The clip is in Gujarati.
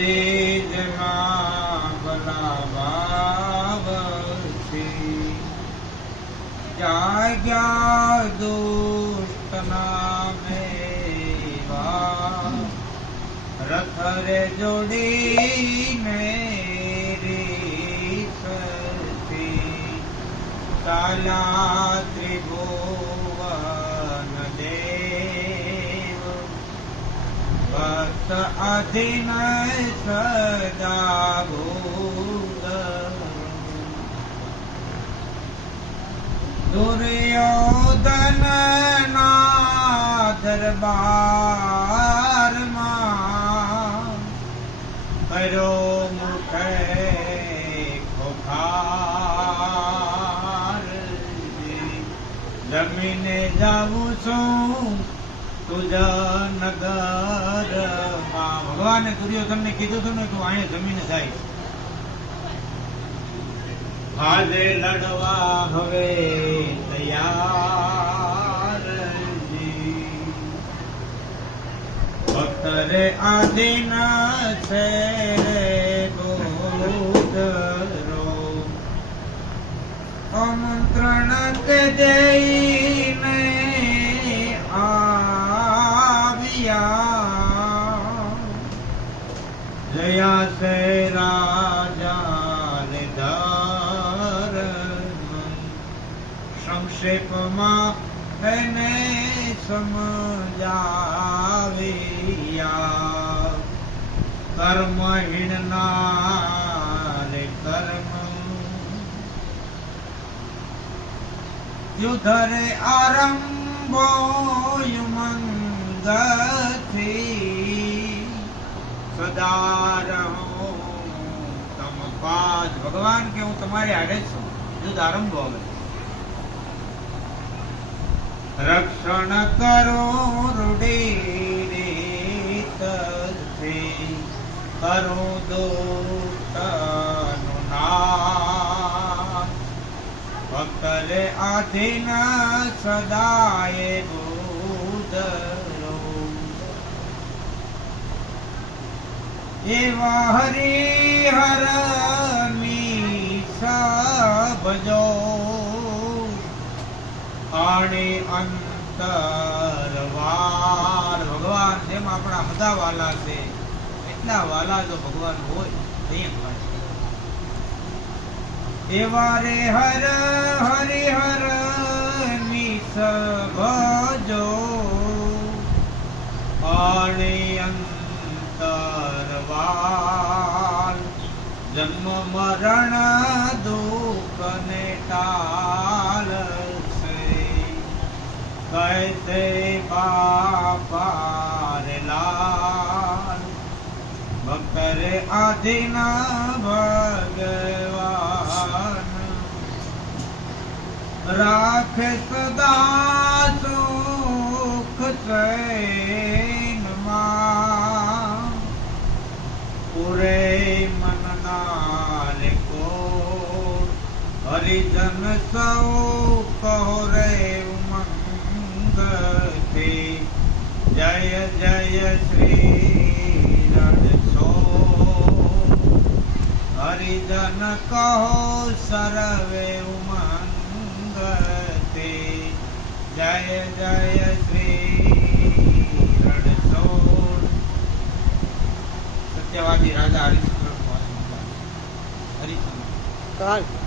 અજીજમાં ભલા ભાવથી જાગ્યા દુષ્ટના મેવા રથ રે જોડીને ચાલા ત્રિભુવન દેવ અધીન સદા દુર્યોધન ના દરબારમાં કર્યો મુખે ખોખાર જમીને જાઉં છું તુજા નગર ભગવાને દુર્યોધનને કીધું હતું ને તું અહીંયા જમીને જાય હાલે લડવા હવે તૈયાર ભક્ત રે આધીન છે આમંત્રણ કે જઈને આવ્યા જયા સે રાજા ને ધર્મ સંક્ષેપમાં એને સમજાવ્યા કર્મહીનના રે કર્મ યુધરે આરંભો યુમંગથી સદા રહો તમ પાદ. ભગવાન કે હું તમારી આડે છું. યુદ્ધ આરંભ હવે રક્ષણ કરો રૂડી કરો દોષનું નામ ભક્તરે આધીન સદાય બુદરો એવા હરિહરની સબજો આણે અંતરવાર ભગવાન જેમ આપણા બધા વાલા છે, એટલા વાલા જો ભગવાન હોય એમ એવા રે હર હરિહર નિસ ભજો આણે અંતરવાલ જન્મ મરણ દુઃખને ટાળશે. ટાલશે કૈસે બાપાર લાલ, ભક્તરે આધીન ભગવાન. રાખે સદા સુખ ચૈનમાં પૂરે મનના રે કો હરિજન સૌ કહો રે ઉમંગથી જય જય શ્રી રણસો હરિજન કહો સર્વે ઉમંગથી જય જય શ્રી રણસો સત્યવાદી રાજા હરિશ્ચંદ્ર હરિશ્ચંદ્ર